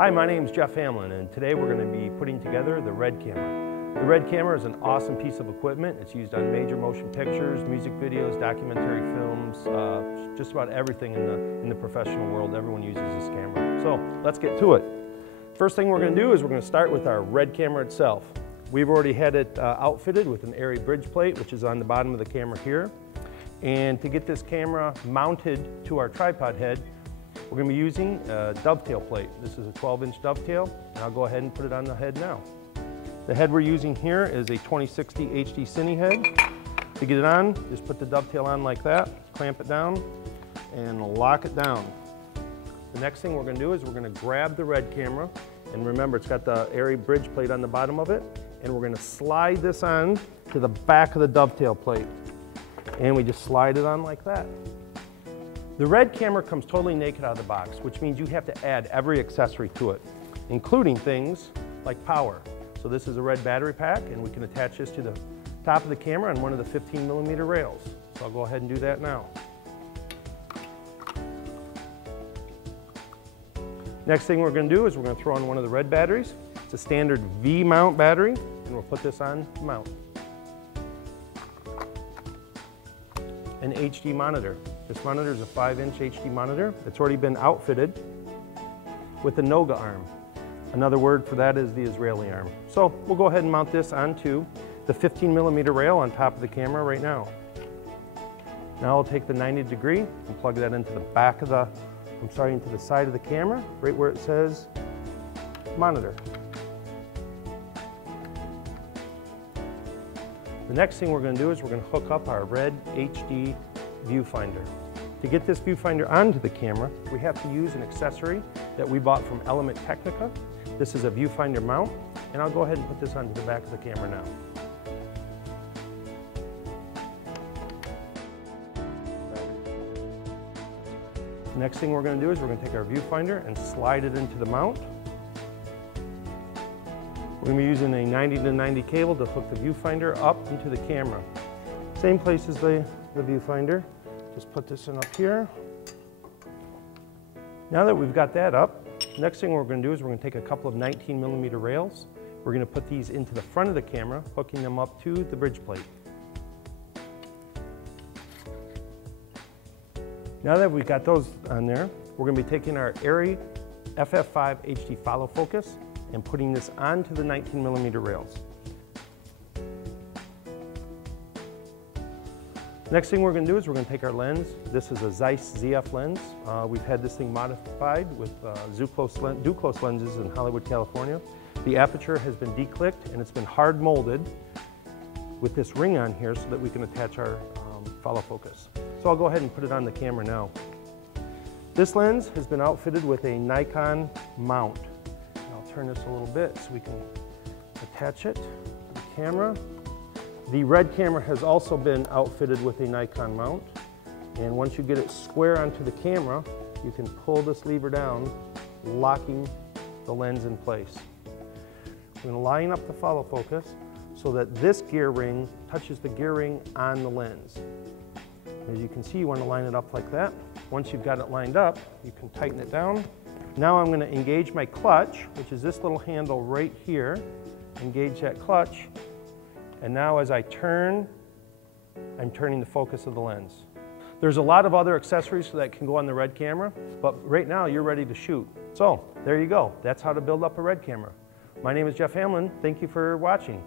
Hi, my name is Jeff Hamlin, and today we're going to be putting together the Red Camera. The Red Camera is an awesome piece of equipment. It's used on major motion pictures, music videos, documentary films, just about everything in the professional world. Everyone uses this camera. So let's get to it. First thing we're going to do is we're going to start with our Red Camera itself. We've already had it outfitted with an ARRI bridge plate, which is on the bottom of the camera here. And to get this camera mounted to our tripod head, we're going to be using a dovetail plate. This is a 12-inch dovetail, and I'll go ahead and put it on the head now. The head we're using here is a 2060 HD Cine head. To get it on, just put the dovetail on like that, clamp it down, and lock it down. The next thing we're going to do is we're going to grab the Red Camera, and remember it's got the ARRI bridge plate on the bottom of it, and we're going to slide this on to the back of the dovetail plate. And we just slide it on like that. The Red Camera comes totally naked out of the box, which means you have to add every accessory to it, including things like power. So this is a red battery pack, and we can attach this to the top of the camera on one of the 15mm rails. So I'll go ahead and do that now. Next thing we're going to do is we're going to throw on one of the red batteries. It's a standard V-mount battery, and we'll put this on to mount. An HD monitor. This monitor is a 5-inch HD monitor. It's already been outfitted with a Noga arm. Another word for that is the Israeli arm. So we'll go ahead and mount this onto the 15mm rail on top of the camera right now. Now I'll take the 90-degree and plug that into the back of into the side of the camera, right where it says monitor. The next thing we're going to do is we're going to hook up our Red HD viewfinder. To get this viewfinder onto the camera, we have to use an accessory that we bought from Element Technica. This is a viewfinder mount, and I'll go ahead and put this onto the back of the camera now. The next thing we're going to do is we're going to take our viewfinder and slide it into the mount. We're going to be using a 90 to 90 cable to hook the viewfinder up into the camera. Same place as the viewfinder. Just put this in up here. Now that we've got that up, next thing we're going to do is we're going to take a couple of 19mm rails. We're going to put these into the front of the camera, hooking them up to the bridge plate. Now that we've got those on there, we're going to be taking our ARRI FF5 HD follow focus and putting this onto the 19mm rails. Next thing we're going to do is we're going to take our lens. This is a Zeiss ZF lens. We've had this thing modified with Duclose lenses in Hollywood, California. The aperture has been declicked and it's been hard molded with this ring on here so that we can attach our follow focus. So I'll go ahead and put it on the camera now. This lens has been outfitted with a Nikon mount. And I'll turn this a little bit so we can attach it to the camera. The Red Camera has also been outfitted with a Nikon mount, and once you get it square onto the camera, you can pull this lever down, locking the lens in place. We're going to line up the follow focus so that this gear ring touches the gear ring on the lens. As you can see, you want to line it up like that. Once you've got it lined up, you can tighten it down. Now I'm going to engage my clutch, which is this little handle right here. Engage that clutch. And now as I turn, I'm turning the focus of the lens. There's a lot of other accessories that can go on the Red Camera, but right now you're ready to shoot. So there you go. That's how to build up a Red Camera. My name is Jeff Hamlin. Thank you for watching.